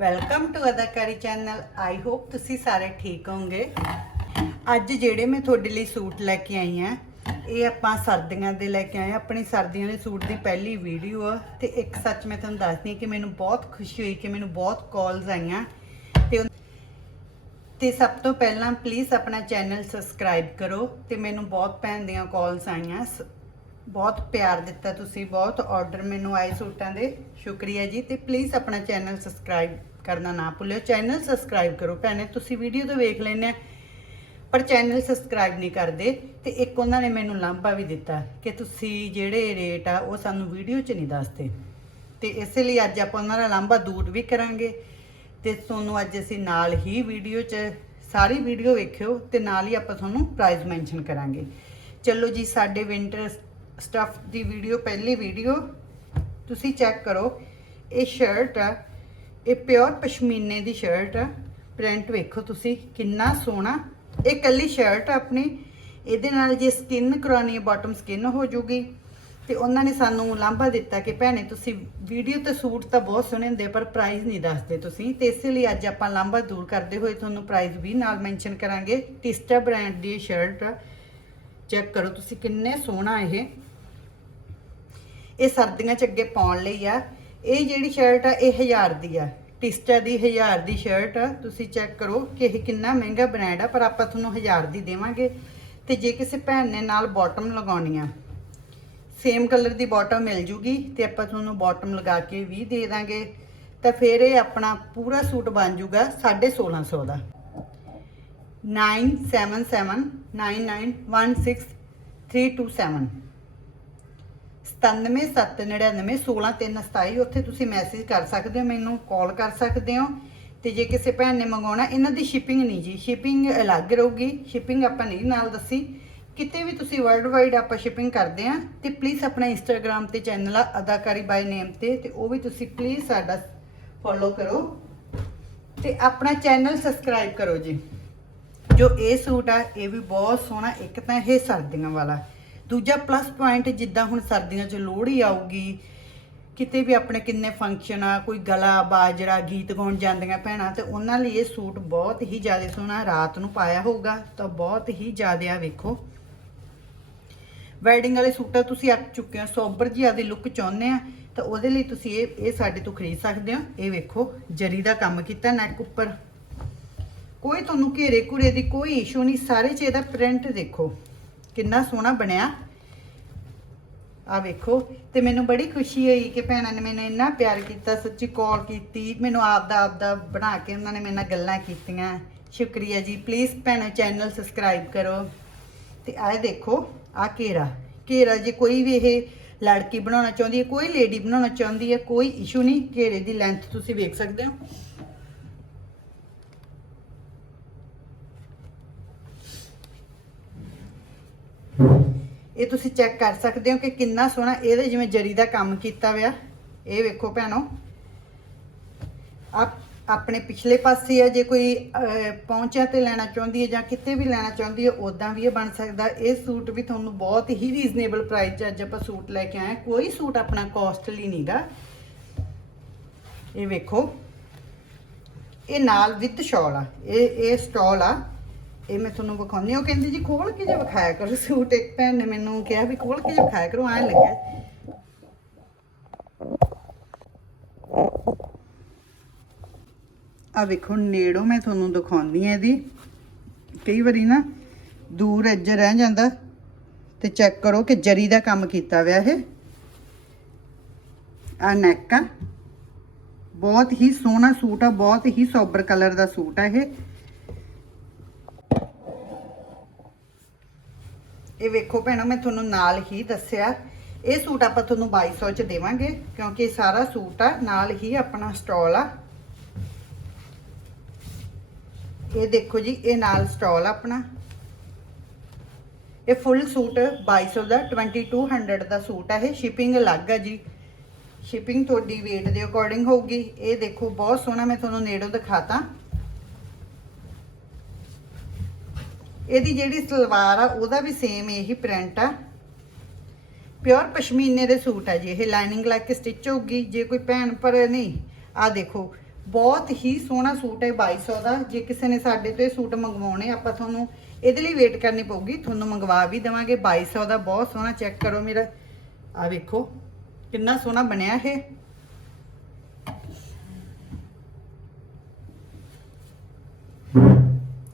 Welcome to Adakari channel I hope ਤੁਸੀਂ ਸਾਰੇ ਠੀਕ ਹੋਵੋਗੇ। ਅੱਜ ਜਿਹੜੇ ਮੈਂ ਤੁਹਾਡੇ ਲਈ ਸੂਟ ਲੈ ਕੇ ਆਈ ਆ, ਇਹ ਆਪਾਂ ਸਰਦੀਆਂ ਦੇ ਲੈ ਕੇ ਆਏ ਹਾਂ। ਆਪਣੀ ਸਰਦੀਆਂ ਦੇ ਸੂਟ ਦੀ ਪਹਿਲੀ ਵੀਡੀਓ ਆ। ਤੇ ਇੱਕ ਸੱਚ ਮੈਂ ਤੁਹਾਨੂੰ ਦੱਸਦੀ ਕਿ ਮੈਨੂੰ ਬਹੁਤ ਖੁਸ਼ੀ ਹੋਈ ਕਿ ਮੈਨੂੰ ਬਹੁਤ ਕਾਲਸ ਆਈਆਂ। ਤੇ ਤੇ ਸਭ ਤੋਂ ਪਹਿਲਾਂ ਪਲੀਜ਼ ਆਪਣਾ ਚੈਨਲ ਸਬਸਕ੍ਰਾਈਬ ਕਰੋ। ਤੇ ਮੈਨੂੰ ਬਹੁਤ ਭੈਣ ਦੀਆਂ ਕਾਲਸ ਆਈਆਂ। ਸ- ਬਹੁਤ ਪਿਆਰ ਦਿੱਤਾ ਤੁਸੀਂ, ਬਹੁਤ ਆਰਡਰ ਮੈਨੂੰ ਆਏ ਸੂਟਾਂ ਦੇ। ਸ਼ੁਕਰੀਆ ਜੀ। ਤੇ ਪਲੀਜ਼ ਆਪਣਾ ਚੈਨਲ ਸਬਸਕ੍ਰਾਈਬ ਕਰਨਾ ਨਾ ਭੁੱਲਿਓ। ਚੈਨਲ ਸਬਸਕ੍ਰਾਈਬ ਕਰੋ ਭੈਣੇ, ਤੁਸੀਂ ਵੀਡੀਓ ਤਾਂ ਵੇਖ ਲੈਂਦੇ ਆ, ਪਰ ਚੈਨਲ ਸਬਸਕ੍ਰਾਈਬ ਨਹੀਂ ਕਰਦੇ। ਤੇ ਇੱਕ ਉਹਨਾਂ ਨੇ ਮੈਨੂੰ ਲਾਂਭਾ ਵੀ ਦਿੱਤਾ ਕਿ ਤੁਸੀਂ ਜਿਹੜੇ ਰੇਟ ਆ, ਉਹ ਸਾਨੂੰ ਵੀਡੀਓ 'ਚ ਨਹੀਂ ਦੱਸਦੇ। ਤੇ ਇਸੇ ਲਈ ਅੱਜ ਆਪਾਂ ਉਹਨਾਂ ਦਾ ਲਾਂਭਾ ਦੂਰ ਵੀ ਕਰਾਂਗੇ। ਤੇ ਤੁਹਾਨੂੰ ਅੱਜ ਅਸੀਂ ਨਾਲ ਹੀ ਵੀਡੀਓ 'ਚ ਸਾਰੀ ਵੀਡੀਓ ਵੇਖਿਓ ਤੇ ਨਾਲ ਹੀ ਆਪਾਂ ਤੁਹਾਨੂੰ ਪ੍ਰਾਈਜ਼ ਮੈਂਸ਼ਨ ਕਰਾਂਗੇ। ਚਲੋ ਜੀ, ਸਾਡੇ ਵਿੰਟਰ ਸਟਫ ਦੀ ਵੀਡੀਓ ਪਹਿਲੀ ਵੀਡੀਓ ਤੁਸੀਂ ਚੈੱਕ ਕਰੋ। ਇਹ ਸ਼ਰਟ ਆ, ਇਹ ਪਿਓਰ ਪਸ਼ਮੀਨੇ ਦੀ ਸ਼ਰਟ ਆ। ਪ੍ਰਿੰਟ ਵੇਖੋ ਤੁਸੀਂ, ਕਿੰਨਾ ਸੋਹਣਾ। ਇਹ ਕੱਲੀ ਸ਼ਰਟ ਆ ਆਪਣੀ। ਇਹਦੇ ਨਾਲ ਜੇ ਸਕਿਨ ਕਰਾਉਣੀ ਹੈ ਬਾਟਮ ਸਕਿਨ ਹੋ ਜੂਗੀ। ਤੇ ਉਹਨਾਂ ਨੇ ਸਾਨੂੰ ਲਾਂਭਾ ਦਿੱਤਾ ਕਿ ਭੈਣੇ, ਤੁਸੀਂ ਵੀਡੀਓ ਤੇ ਸੂਟ ਤਾਂ ਬਹੁਤ ਸੋਹਣੇ ਹੁੰਦੇ, ਪਰ ਪ੍ਰਾਈਸ ਨਹੀਂ ਦੱਸਦੇ ਤੁਸੀਂ। ਤੇ ਇਸੇ ਲਈ ਅੱਜ ਆਪਾਂ ਲਾਂਭਾ ਦੂਰ ਕਰਦੇ ਹੋਏ ਤੁਹਾਨੂੰ ਪ੍ਰਾਈਸ ਵੀ ਨਾਲ ਮੈਂਸ਼ਨ ਕਰਾਂਗੇ। ਟਿਸਟਾ ਬ੍ਰਾਂਡ ਦੀ ਸ਼ਰਟ ਚੈੱਕ ਕਰੋ ਤੁਸੀਂ ਕਿੰਨੇ ਸੋਹਣਾ ਇਹ। ਇਹ ਸਰਦੀਆਂ ਚ ਅੱਗੇ ਪਾਉਣ ਲਈ ਆ। ਇਹ ਜਿਹੜੀ ਸ਼ਰਟ ਆ, ਇਹ 1000 ਦੀ ਆ। ਟਿਸਟਾ ਦੀ 1000 ਦੀ ਸ਼ਰਟ ਆ। ਤੁਸੀਂ ਚੈੱਕ ਕਰੋ ਕਿ ਇਹ ਕਿੰਨਾ ਮਹਿੰਗਾ ਬ੍ਰਾਂਡ ਆ, ਪਰ ਆਪਾਂ ਤੁਹਾਨੂੰ 1000 ਦੀ ਦੇਵਾਂਗੇ। ਤੇ ਜੇ ਕਿਸੇ ਭੈਣ ਨੇ ਨਾਲ ਬਾਟਮ ਲਗਾਉਣੀ ਆ ਸੇਮ ਕਲਰ ਦੀ ਬਾਟਮ ਮਿਲ ਜੂਗੀ ਤੇ ਆਪਾਂ ਤੁਹਾਨੂੰ ਬਾਟਮ ਲਗਾ ਕੇ ਵੀ ਦੇ ਦਾਂਗੇ। ਤਾਂ ਫਿਰ ਇਹ ਆਪਣਾ ਪੂਰਾ ਸੂਟ ਬਣ ਜੂਗਾ 1650 ਦਾ। 9779916327 9779916327 ਉੱਥੇ ਤੁਸੀਂ ਮੈਸੇਜ ਕਰ ਸਕਦੇ ਹੋ, ਮੈਨੂੰ ਕਾਲ ਕਰ ਸਕਦੇ ਹੋ। ਤੇ ਜੇ ਕਿਸੇ ਭੈਣ ਨੇ ਮੰਗਾਉਣਾ ਇਹਨਾਂ ਦੀ ਸ਼ਿਪਿੰਗ ਨਹੀਂ ਜੀ ਸ਼ਿਪਿੰਗ ਅਲੱਗ ਰਹੂਗੀ ਸ਼ਿਪਿੰਗ ਆਪਾਂ ਨਹੀਂ ਨਾਲ ਦੱਸੀ। ਕਿਤੇ ਵੀ ਤੁਸੀਂ ਵਰਲਡ ਵਾਈਡ ਆਪਾਂ ਸ਼ਿਪਿੰਗ ਕਰਦੇ ਆ ਤੇ ਪਲੀਜ਼ ਆਪਣਾ ਇੰਸਟਾਗ੍ਰam ਤੇ ਚੈਨਲ ਆ, ਅਦਾਕਾਰੀ ਬਾਈ ਨੇਮ ਤੇ ਤੇ ਉਹ ਵੀ ਤੁਸੀਂ ਪਲੀਜ਼ ਸਾਡਾ ਫੋਲੋ ਕਰੋ। ਤੇ ਆਪਣਾ ਚੈਨਲ ਸਬਸਕ੍ਰਾਈਬ ਕਰੋ ਜੀ। ਜੋ ਇਹ ਸੂਟ ਆ, ਇਹ ਵੀ ਬਹੁਤ ਸੋਹਣਾ, ਇੱਕ ਤਾਂ ਇਹ ਸਰਦੀਆਂ ਵਾਲਾ। ਦੂਜਾ ਪਲੱਸ ਪੁਆਇੰਟ ਜਿੱਦਾਂ ਹੁਣ ਸਰਦੀਆਂ 'ਚ ਲੋਹੜੀ ਆਊਗੀ, ਕਿਤੇ ਵੀ ਆਪਣੇ ਕਿੰਨੇ ਫੰਕਸ਼ਨ ਆ, ਕੋਈ ਗਲਾ ਬਾਜਰਾ, ਗੀਤ ਗਾਉਣ ਜਾਂਦੀਆਂ ਭੈਣਾਂ, ਤੇ ਉਹਨਾਂ ਲਈ ਇਹ ਸੂਟ ਬਹੁਤ ਹੀ ਜ਼ਿਆਦਾ ਸੋਹਣਾ, ਰਾਤ ਨੂੰ ਪਾਇਆ ਹੋਊਗਾ, ਤਾਂ ਬਹੁਤ ਹੀ ਜ਼ਿਆਦਾ ਆ ਵੇਖੋ। ਵੈਡਿੰਗ ਵਾਲੇ ਸੂਟਾਂ ਤੁਸੀਂ ਅੱਕ ਚੁੱਕੇ ਹੋ, ਸੋਬਰ ਜੀ ਆਦੀ ਲੁੱਕ ਚਾਹੁੰਦੇ ਆ, ਤਾਂ ਉਹਦੇ ਲਈ ਤੁਸੀਂ ਇਹ ਇਹ ਸਾਡੇ ਤੋਂ ਖਰੀਦ ਸਕਦੇ ਹੋ। ਇਹ ਵੇਖੋ, ਜਰੀ ਦਾ ਕੰਮ ਕੀਤਾ ਨੈਕ ਉੱਪਰ। ਕੋਈ ਤੁਹਾਨੂੰ ਘੇਰੇ ਘੁਰੇ ਦੀ ਕੋਈ ਇਸ਼ੂ ਨਹੀਂ, ਸਾਰੇ ਚ ਇਹਦਾ ਪ੍ਰਿੰਟ ਦੇਖੋ। ਕਿੰਨਾ ਸੋਹਣਾ ਬਣਿਆ। ਆ ਵੇਖੋ, ਤੇ ਮੈਨੂੰ ਬੜੀ ਖੁਸ਼ੀ ਹੋਈ ਕਿ ਭੈਣਾਂ ਨੇ ਮੈਨੂੰ ਇੰਨਾ ਪਿਆਰ ਕੀਤਾ, ਸੱਚੀ ਕਾਲ ਕੀਤੀ। ਮੈਨੂੰ ਆਪ ਦਾ ਆਪ ਦਾ ਬਣਾ ਕੇ ਉਹਨਾਂ ਨੇ ਮੇਰੇ ਨਾਲ ਗੱਲਾਂ ਕੀਤੀਆਂ। ਸ਼ੁਕਰੀਆ ਜੀ। ਪਲੀਜ਼ ਭੈਣਾਂ ਚੈਨਲ ਸਬਸਕ੍ਰਾਈਬ ਕਰੋ। ਤੇ ਆਹ ਦੇਖੋ ਆ ਘੇਰਾ। ਘੇਰਾ ਜੇ ਕੋਈ ਵੀ ਇਹ ਲੜਕੀ ਬਣਾਉਣਾ ਚਾਹੁੰਦੀ ਹੈ, ਕੋਈ ਲੇਡੀ ਬਣਾਉਣਾ ਚਾਹੁੰਦੀ ਹੈ, ਕੋਈ ਇਸ਼ੂ ਨਹੀਂ। ਘੇਰੇ ਦੀ ਲੈਂਥ ਤੁਸੀਂ ਵੇਖ ਸਕਦੇ ਹੋ। ਇਹ ਤੁਸੀਂ ਚੈੱਕ ਕਰ ਸਕਦੇ ਹੋ ਕਿ ਕਿੰਨਾ ਸੋਹਣਾ ਇਹਦੇ ਜਿਵੇਂ ਜਰੀ ਦਾ ਕੰਮ ਕੀਤਾ ਹੋਇਆ। ਇਹ ਵੇਖੋ ਭੈਣੋ। ਆਪ ਆਪਣੇ ਪਿਛਲੇ ਪਾਸੇ ਆ, ਜੇ ਕੋਈ ਪਹੁੰਚਿਆ ਤੇ ਲੈਣਾ ਚਾਹੁੰਦੀ ਹੈ ਜਾਂ ਕਿਤੇ ਵੀ ਲੈਣਾ ਚਾਹੁੰਦੀ ਹੈ ਉਦਾਂ ਵੀ ਇਹ ਬਣ ਸਕਦਾ। ਇਹ ਸੂਟ ਵੀ ਤੁਹਾਨੂੰ ਬਹੁਤ ਹੀ ਰੀਜ਼ਨੇਬਲ ਪ੍ਰਾਈਸ 'ਚ ਅੱਜ ਆਪਾਂ ਸੂਟ ਲੈ ਕੇ ਆਏ ਕੋਈ ਸੂਟ ਆਪਣਾ ਕਾਸਟਲੀ ਨਹੀਂਗਾ ਇਹ ਵੇਖੋ। ਇਹ ਨਾਲ ਵਿਦ ਸ਼ਾਲ ਆ। ਇਹ ਇਹ ਸਟਾਲ ਆ। ਇਹ ਮੈਂ ਤੁਹਾਨੂੰ ਵਿਖਾਉਂਦੀ ਹਾਂ। ਉਹ ਕਹਿੰਦੀ ਜੀ, ਖੋਲ ਕੇ ਜੇ ਵਿਖਾਇਆ ਕਰੋ ਸੂਟ। ਇੱਕ ਭੈਣ ਨੇ ਮੈਨੂੰ ਕਿਹਾ ਵੀ ਖੋਲ ਕੇ ਜੇ ਵਿਖਾਇਆ ਕਰੋ, ਐਂ ਲੱਗਿਆ। ਆ ਵੇਖੋ, ਨੇੜੋਂ ਮੈਂ ਤੁਹਾਨੂੰ ਦਿਖਾਉਂਦੀ ਆ ਇਹਦੀ। ਕਈ ਵਾਰੀ ਨਾ ਦੂਰ ਇੱਜ ਰਹਿ ਜਾਂਦਾ ਤੇ ਚੈੱਕ ਕਰੋ ਕਿ ਜਰੀ ਦਾ ਕੰਮ ਕੀਤਾ ਹੋਇਆ ਇਹ। ਆ ਨੈਕ ਆ। ਬਹੁਤ ਹੀ ਸੋਹਣਾ ਸੂਟ ਆ, ਬਹੁਤ ਹੀ ਸੋਬਰ ਕਲਰ ਦਾ ਸੂਟ ਆ ਇਹ। ਇਹ ਵੇਖੋ ਭੈਣੋ, ਮੈਂ ਤੁਹਾਨੂੰ ਨਾਲ ਹੀ ਦੱਸਿਆ। ਇਹ ਸੂਟ ਆਪਾਂ ਤੁਹਾਨੂੰ 2200 ਚ ਦੇਵਾਂਗੇ, ਕਿਉਂਕਿ ਇਹ ਸਾਰਾ ਸੂਟ ਆ, ਨਾਲ ਹੀ ਆਪਣਾ ਸਟਾਲ ਆ। ਇਹ ਦੇਖੋ ਜੀ, ਇਹ ਨਾਲ ਸਟਾਲ ਆ ਆਪਣਾ। ਇਹ ਫੁੱਲ ਸੂਟ 2200 ਦਾ 2200 ਦਾ ਸੂਟ ਆ ਇਹ ਸ਼ਿਪਿੰਗ ਅਲੱਗ ਆ ਜੀ। ਸ਼ਿਪਿੰਗ ਤੁਹਾਡੀ weight ਦੇ ਅਕੋਰਡਿੰਗ ਹੋਊਗੀ। ਇਹ ਦੇਖੋ, ਬਹੁਤ ਸੋਹਣਾ ਮੈਂ ਤੁਹਾਨੂੰ ਨੇੜੋਂ ਦਿਖਾਤਾ। ਇਹਦੀ ਜਿਹੜੀ ਸਲਵਾਰ ਆ, ਉਹਦਾ ਵੀ ਸੇਮ ਇਹੀ ਪ੍ਰਿੰਟ ਆ। ਪਿਓਰ ਪਸ਼ਮੀਨੇ ਦੇ ਸੂਟ ਆ ਜੀ, ਇਹ ਲਾਈਨਿੰਗ ਲਾ ਕੇ ਸਟਿਚ ਹੋਊਗੀ, ਜੇ ਕੋਈ ਭੈਣ ਪਰ ਨਹੀਂ। ਆ ਦੇਖੋ, ਬਹੁਤ ਹੀ ਸੋਹਣਾ ਸੂਟ ਹੈ 2200 ਦਾ। ਜੇ ਕਿਸੇ ਨੇ ਸਾਡੇ ਤੋਂ ਇਹ ਸੂਟ ਮੰਗਵਾਉਣੇ, ਆਪਾਂ ਤੁਹਾਨੂੰ ਇਹਦੇ ਲਈ ਵੇਟ ਕਰਨੀ ਪਊਗੀ। ਤੁਹਾਨੂੰ ਮੰਗਵਾ ਵੀ ਦੇਵਾਂਗੇ 2200 ਦਾ ਬਹੁਤ ਸੋਹਣਾ ਚੈੱਕ ਕਰੋ ਮੇਰਾ। ਆ ਵੇਖੋ, ਕਿੰਨਾ ਸੋਹਣਾ ਬਣਿਆ ਇਹ।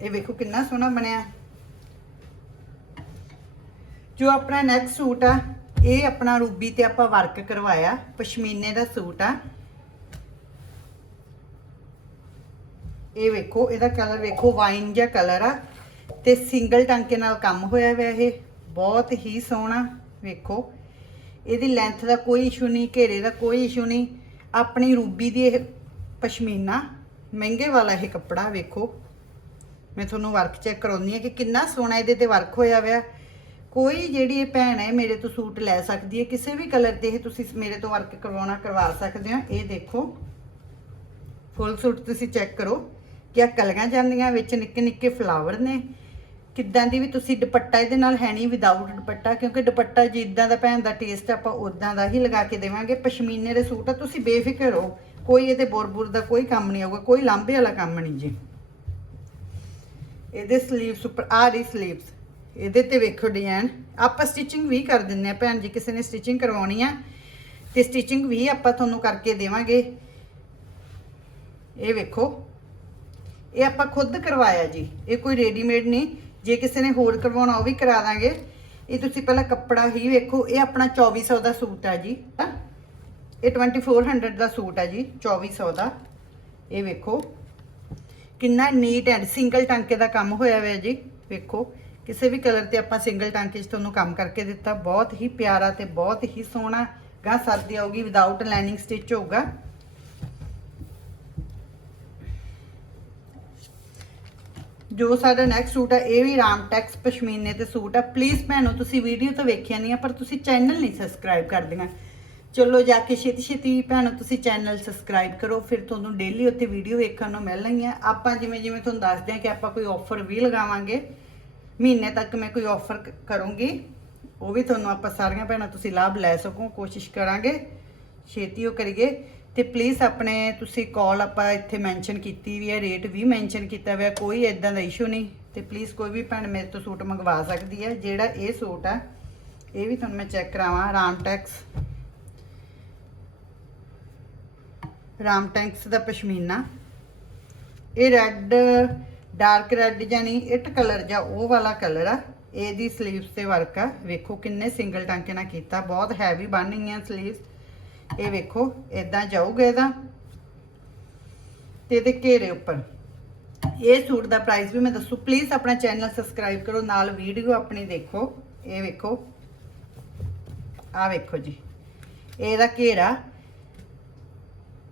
ਇਹ ਵੇਖੋ ਕਿੰਨਾ ਸੋਹਣਾ ਬਣਿਆ। ਜੋ ਆਪਣਾ ਨੈਕਸਟ ਸੂਟ ਆ, ਇਹ ਆਪਣਾ ਰੂਬੀ ਤੇ ਆਪਾਂ ਵਰਕ ਕਰਵਾਇਆ, ਪਸ਼ਮੀਨੇ ਦਾ ਸੂਟ ਆ। ਇਹ ਵੇਖੋ, ਇਹਦਾ ਕਲਰ ਵੇਖੋ ਵਾਈਨ ਜਿਹਾ ਕਲਰ ਆ। ਤੇ ਸਿੰਗਲ ਟਾਂਕੇ ਨਾਲ ਕੰਮ ਹੋਇਆ ਹੋਇਆ ਇਹ, ਬਹੁਤ ਹੀ ਸੋਹਣਾ, ਵੇਖੋ। ਇਹਦੀ ਲੈਂਥ ਦਾ ਕੋਈ ਇਸ਼ੂ ਨਹੀਂ, ਘੇਰੇ ਦਾ ਕੋਈ ਇਸ਼ੂ ਨਹੀਂ। ਆਪਣੀ ਰੂਬੀ ਦੀ ਇਹ ਪਸ਼ਮੀਨਾ, ਮਹਿੰਗੇ ਵਾਲਾ ਇਹ ਕੱਪੜਾ, ਵੇਖੋ। ਮੈਂ ਤੁਹਾਨੂੰ ਵਰਕ ਚੈੱਕ ਕਰਾਉਣੀ ਹੈ ਕਿ ਕਿੰਨਾ ਸੋਹਣਾ ਇਹਦੇ ਤੇ ਵਰਕ ਹੋਇਆ ਹੋਇਆ। ਕੋਈ ਜਿਹੜੀ ਇਹ ਭੈਣ ਹੈ, ਮੇਰੇ ਤੋਂ ਸੂਟ ਲੈ ਸਕਦੀ ਹੈ, ਕਿਸੇ ਵੀ ਕਲਰ ਦੇ ਇਹ ਤੁਸੀਂ ਮੇਰੇ ਤੋਂ ਵਰਕ ਕਰਵਾਉਣਾ, ਕਰਵਾ ਸਕਦੇ ਹੋ। ਇਹ ਦੇਖੋ। ਫੁੱਲ ਸੂਟ ਤੁਸੀਂ ਚੈੱਕ ਕਰੋ ਕਿ ਆ ਕਲੀਆਂ ਜਾਂਦੀਆਂ ਵਿੱਚ ਨਿੱਕੇ ਨਿੱਕੇ ਫਲਾਵਰ ਨੇ। ਕਿੱਦਾਂ ਦੀ ਵੀ ਤੁਸੀਂ ਦੁਪੱਟਾ ਇਹਦੇ ਨਾਲ ਹੈ ਨਹੀਂ ਵਿਦਆਊਟ ਦੁਪੱਟਾ, ਕਿਉਂਕਿ ਦੁਪੱਟਾ ਜਿੱਦਾਂ ਦਾ ਭੈਣ ਦਾ ਟੇਸਟ ਆਪਾਂ ਉਦਾਂ ਦਾ ਹੀ ਲਗਾ ਕੇ ਦੇਵਾਂਗੇ। ਪਸ਼ਮੀਨੇ ਦੇ ਸੂਟ ਆ, ਤੁਸੀਂ ਬੇਫਿਕਰ ਹੋ ਕੋਈ ਇਹਦੇ ਬੁਰਬੁਰ ਦਾ ਕੋਈ ਕੰਮ ਨਹੀਂ ਆਊਗਾ, ਕੋਈ ਲਾਂਭੇ ਵਾਲਾ ਕੰਮ ਨਹੀਂ ਜੀ। ਇਹਦੇ ਸਲੀਵਸ ਉੱਪਰ ਆ ਰਹੀ ਸਲੀਵਸ ਇਹਦੇ ਤੇ ਵੇਖੋ ਡਿਜ਼ਾਈਨ। ਆਪਾਂ ਸਟਿਚਿੰਗ ਵੀ ਕਰ ਦਿੰਨੇ ਆ ਭੈਣ ਜੀ, ਕਿਸੇ ਨੇ ਸਟਿਚਿੰਗ ਕਰਵਾਉਣੀ ਆ, ਤੇ ਸਟਿਚਿੰਗ ਵੀ ਆਪਾਂ ਤੁਹਾਨੂੰ ਕਰਕੇ ਦੇਵਾਂਗੇ। ਇਹ ਵੇਖੋ। ਇਹ ਆਪਾਂ ਖੁਦ ਕਰਵਾਇਆ ਜੀ। ਇਹ ਕੋਈ ਰੈਡੀਮੇਡ ਨਹੀਂ। ਜੇ ਕਿਸੇ ਨੇ ਹੋਰ ਕਰਵਾਉਣਾ, ਉਹ ਵੀ ਕਰਾ ਦਾਂਗੇ। ਇਹ ਤੁਸੀਂ ਪਹਿਲਾਂ ਕੱਪੜਾ ਹੀ ਵੇਖੋ। ਇਹ ਆਪਣਾ 2400 ਦਾ ਸੂਟ ਹੈ ਜੀ। ਹਾਂ। ਇਹ 2400 ਦਾ ਸੂਟ ਆ ਜੀ 2400 ਦਾ। ਇਹ ਵੇਖੋ। ਕਿੰਨਾ ਨੀਟ ਐਂਡ ਸਿੰਗਲ ਟਾਂਕੇ ਦਾ ਕੰਮ ਹੋਇਆ ਹੋਇਆ ਜੀ। ਵੇਖੋ। ਕਿਸੇ ਵੀ ਕਲਰ ਤੇ ਆਪਾਂ ਸਿੰਗਲ ਟਾਂਕੇ 'ਚ ਤੁਹਾਨੂੰ ਕੰਮ ਕਰਕੇ ਦਿੱਤਾ। ਬਹੁਤ ਹੀ ਪਿਆਰਾ ਤੇ ਬਹੁਤ ਹੀ ਸੋਹਣਾ ਗਾਂ ਸਰਦੀ ਆਊਗੀ ਵਿਦਆਊਟ ਲਾਈਨਿੰਗ ਸਟਿਚ ਹੋਊਗਾ। ਜੋ ਸਾਡਾ ਨੈਕਸਟ ਸੂਟ ਆ, ਇਹ ਵੀ ਰਾਮਟੈਕਸ ਪਸ਼ਮੀਨੇ ਤੇ ਸੂਟ ਆ। ਪਲੀਜ਼ ਭੈਣੋ, ਤੁਸੀਂ ਵੀਡੀਓ ਤਾਂ ਵੇਖਿਆ ਨਹੀਂ ਆ, ਪਰ ਤੁਸੀਂ ਚੈਨਲ ਨਹੀਂ ਸਬਸਕ੍ਰਾਈਬ ਕਰਦੀਆਂ। ਚਲੋ, ਜਾ ਕੇ ਛੇਤੀ ਛੇਤੀ ਭੈਣੋ, ਤੁਸੀਂ ਚੈਨਲ ਸਬਸਕ੍ਰਾਈਬ ਕਰੋ, ਫਿਰ ਤੁਹਾਨੂੰ ਡੇਲੀ ਉੱਤੇ ਵੀਡੀਓ ਵੇਖਣ ਨੂੰ ਮਿਲਣਗੀਆਂ ਆਪਾਂ ਜਿਵੇਂ ਜਿਵੇਂ ਤੁਹਾਨੂੰ ਦੱਸਦੇ ਹਾਂ ਕਿ ਆਪਾਂ ਕੋਈ ਆਫਰ ਵੀ ਲਗਾਵਾਂਗੇ ਮਹੀਨੇ ਤੱਕ ਮੈਂ ਕੋਈ ਆਫਰ ਕਰੂੰਗੀ। ਉਹ ਵੀ ਤੁਹਾਨੂੰ ਆਪਾਂ ਸਾਰੀਆਂ ਭੈਣਾਂ ਤੁਸੀਂ ਲਾਭ ਲੈ ਸਕੋ, ਕੋਸ਼ਿਸ਼ ਕਰਾਂਗੇ। ਛੇਤੀ ਉਹ ਕਰੀਏ। ਤੇ ਪਲੀਜ਼ ਆਪਣੇ ਤੁਸੀਂ ਕਾਲ ਆਪਾਂ ਇੱਥੇ ਮੈਂਸ਼ਨ ਕੀਤੀ ਵੀ ਹੈ ਰੇਟ ਵੀ ਮੈਂਸ਼ਨ ਕੀਤਾ ਹੋਇਆ ਕੋਈ ਇਦਾਂ ਦਾ ਇਸ਼ੂ ਨਹੀਂ। ਤੇ ਪਲੀਜ਼ ਕੋਈ ਵੀ ਭੈਣ ਮੇਰੇ ਤੋਂ ਸੂਟ ਮੰਗਵਾ ਸਕਦੀ ਹੈ, ਜਿਹੜਾ ਇਹ ਸੂਟ ਆ ਇਹ ਵੀ ਤੁਹਾਨੂੰ ਮੈਂ ਚੈੱਕ ਕਰਾਵਾਂ। ਰਾਮਟੈਕਸ। ਰਾਮਟੈਕਸ ਦਾ ਪਸ਼ਮੀਨਾ। ਇਹ ਰੈੱਡ ਡਾਰਕ ਰੈੱਡ ਜਾਨੀ ਇਟ ਕਲਰ ਜਾਂ ਉਹ ਵਾਲਾ ਕਲਰ ਆ, ਇਹਦੀ 슬ੀਵਸ ਤੇ ਵਰਕ ਆ। ਵੇਖੋ ਕਿੰਨੇ ਸਿੰਗਲ ਟਾਂਕੇ ਨਾਲ ਕੀਤਾ, ਬਹੁਤ ਹੈਵੀ ਬਣਨੀਆਂ 슬ੀਵਸ ਇਹ ਵੇਖੋ ਇਦਾਂ ਜਾਊਗਾ ਇਹਦਾ। ਤੇ ਇਹਦੇ ਘੇਰੇ ਉੱਪਰ। ਇਹ ਸੂਟ ਦਾ ਪ੍ਰਾਈਸ ਵੀ ਮੈਂ ਦੱਸੂ। ਪਲੀਜ਼ ਆਪਣਾ ਚੈਨਲ ਸਬਸਕ੍ਰਾਈਬ ਕਰੋ, ਨਾਲ ਵੀਡੀਓ ਆਪਣੀ ਦੇਖੋ। ਇਹ ਵੇਖੋ। ਆ ਵੇਖੋ ਜੀ। ਇਹਦਾ ਘੇਰਾ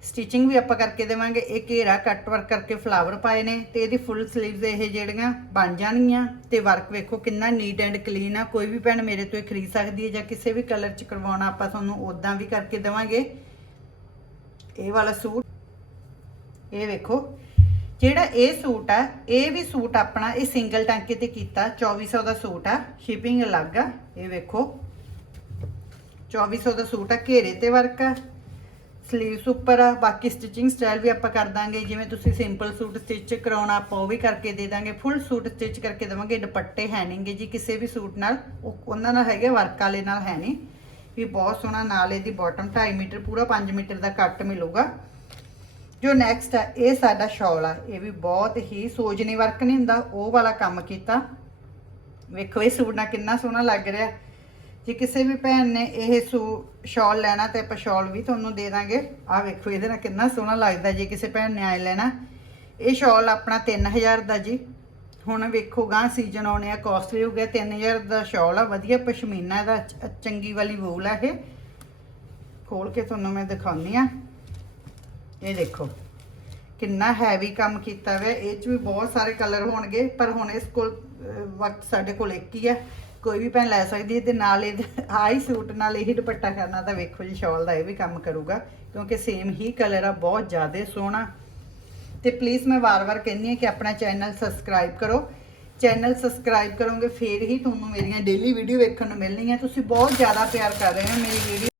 ਸਟਿਚਿੰਗ ਵੀ ਆਪਾਂ ਕਰਕੇ ਦੇਵਾਂਗੇ। ਇਹ ਘੇਰਾ ਕੱਟ ਵਰਕ ਕਰਕੇ ਫਲਾਵਰ ਪਾਏ ਨੇ ਤੇ ਇਹਦੀ ਫੁੱਲ 슬ੀਵਸ ਇਹ ਜਿਹੜੀਆਂ ਬਣ ਜਾਣਗੀਆਂ। ਤੇ ਵਰਕ ਵੇਖੋ ਕਿੰਨਾ ਨੀਟ ਐਂਡ ਕਲੀਨ ਆ। ਕੋਈ ਵੀ ਭੈਣ ਮੇਰੇ ਤੋਂ ਇਹ ਖਰੀਦ ਸਕਦੀ ਹੈ ਜਾਂ ਕਿਸੇ ਵੀ ਕਲਰ 'ਚ ਕਰਵਾਉਣਾ ਆਪਾਂ ਤੁਹਾਨੂੰ ਉਦਾਂ ਵੀ ਕਰਕੇ ਦੇਵਾਂਗੇ। ਇਹ ਵਾਲਾ ਸੂਟ, ਇਹ ਵੇਖੋ। ਜਿਹੜਾ ਇਹ ਸੂਟ ਆ, ਇਹ ਵੀ ਸੂਟ ਆਪਣਾ ਇਹ ਸਿੰਗਲ ਟਾਂਕੇ ਤੇ ਕੀਤਾ 2400 ਦਾ ਸੂਟ ਆ ਸ਼ਿਪਿੰਗ ਅਲੱਗ ਆ, ਇਹ ਵੇਖੋ। 2400 ਦਾ ਸੂਟ ਆ, ਘੇਰੇ ਤੇ ਵਰਕ ਆ। ਸਲੀਵਸ ਉੱਪਰ ਆ ਬਾਕੀ ਸਟਿਚਿੰਗ ਸਟਾਈਲ ਵੀ ਆਪਾਂ ਕਰ ਦਾਂਗੇ, ਜਿਵੇਂ ਤੁਸੀਂ ਸਿੰਪਲ ਸੂਟ ਸਟਿਚ ਕਰਾਉਣਾ, ਆਪਾਂ ਉਹ ਵੀ ਕਰਕੇ ਦੇ ਦਾਂਗੇ ਫੁੱਲ ਸੂਟ ਸਟਿਚ ਕਰਕੇ ਦੇਵਾਂਗੇ, ਦੁਪੱਟੇ ਹੈ ਨਹੀਂਗੇ ਜੀ ਕਿਸੇ ਵੀ ਸੂਟ ਨਾਲ, ਉਹ ਉਹਨਾਂ ਨਾਲ ਹੈਗੇ ਵਰਕ ਵਾਲੇ ਨਾਲ ਹੈ ਨਹੀਂ ਵੀ ਬਹੁਤ ਸੋਹਣਾ ਨਾਲ ਇਹਦੀ ਬਾਟਮ 2.5 ਮੀਟਰ, ਪੂਰਾ 5 ਮੀਟਰ ਦਾ ਕੱਟ ਮਿਲੂਗਾ। ਜੋ ਨੈਕਸਟ ਆ, ਇਹ ਸਾਡਾ ਸ਼ਾਲ ਆ, ਇਹ ਵੀ ਬਹੁਤ ਹੀ ਸੋਜਨੀ ਵਰਕ ਨਹੀਂ ਹੁੰਦਾ, ਉਹ ਵਾਲਾ ਕੰਮ ਕੀਤਾ। ਵੇਖੋ ਇਹ ਸੂਟ ਨਾਲ ਕਿੰਨਾ ਸੋਹਣਾ ਲੱਗ ਰਿਹਾ। ਜੇ ਕਿਸੇ ਵੀ ਭੈਣ ਨੇ ਇਹ ਸੂ ਸ਼ਾਲ ਲੈਣਾ ਤੇ ਆਪਾਂ ਸ਼ਾਲ ਵੀ ਤੁਹਾਨੂੰ ਦੇ ਦਾਂਗੇ। ਆਹ ਵੇਖੋ, ਇਹਦੇ ਨਾਲ ਕਿੰਨਾ ਸੋਹਣਾ ਲੱਗਦਾ ਜੇ ਕਿਸੇ ਭੈਣ ਨੇ ਆਏ ਲੈਣਾ। ਇਹ ਸ਼ਾਲ ਆਪਣਾ 3000 ਦਾ ਜੀ। ਹੁਣ ਵੇਖੋ ਗਾਂ ਸੀਜ਼ਨ ਆਉਣੇ ਆ ਕਾਸਟਲੀ ਹੋ ਗਿਆ 3000 ਦਾ ਸ਼ਾਲ ਆ, ਵਧੀਆ ਪਸ਼ਮੀਨਾ ਦਾ ਚੰਗੀ ਵਾਲੀ ਵੂਲ ਆ ਇਹ। ਖੋਲ ਕੇ ਤੁਹਾਨੂੰ ਮੈਂ ਦਿਖਾਉਣੀ ਆ। ਇਹ ਦੇਖੋ, ਕਿੰਨਾ ਹੈਵੀ ਕੰਮ ਕੀਤਾ ਹੋਇਆ ਇਹ ਚ ਵੀ ਬਹੁਤ ਸਾਰੇ ਕਲਰ ਹੋਣਗੇ, ਪਰ ਹੁਣ ਇਸ ਕੋਲ ਵਕਤ ਸਾਡੇ ਕੋਲ ਇੱਕ ਹੀ ਹੈ ਕੋਈ ਵੀ ਭੈਣ ਲੈ ਸਕਦੀ ਹੈ ਤੇ ਨਾਲ ਇਹ ਆਹੀ ਸੂਟ, ਨਾਲ ਇਹੀ ਦੁਪੱਟਾ ਕਰਨਾ ਤਾਂ ਵੇਖੋ ਜੀ, ਸ਼ਾਲ ਦਾ ਇਹ ਵੀ ਕੰਮ ਕਰੂਗਾ, ਕਿਉਂਕਿ ਸੇਮ ਹੀ ਕਲਰ ਆ, ਬਹੁਤ ਜ਼ਿਆਦਾ ਸੋਹਣਾ। ਤੇ ਪਲੀਜ਼ ਮੈਂ ਵਾਰ-ਵਾਰ ਕਹਿੰਦੀ ਹਾਂ ਕਿ ਆਪਣਾ ਚੈਨਲ ਸਬਸਕ੍ਰਾਈਬ ਕਰੋ। ਚੈਨਲ ਸਬਸਕ੍ਰਾਈਬ ਕਰੋਗੇ, ਫੇਰ ਹੀ ਤੁਹਾਨੂੰ ਮੇਰੀਆਂ ਡੇਲੀ ਵੀਡੀਓ ਵੇਖਣ ਨੂੰ ਮਿਲਣਗੀਆਂ ਤੁਸੀਂ ਬਹੁਤ ਜ਼ਿਆਦਾ ਪਿਆਰ ਕਰ ਰਹੇ ਹੋ ਮੇਰੀ ਵੀਡੀਓ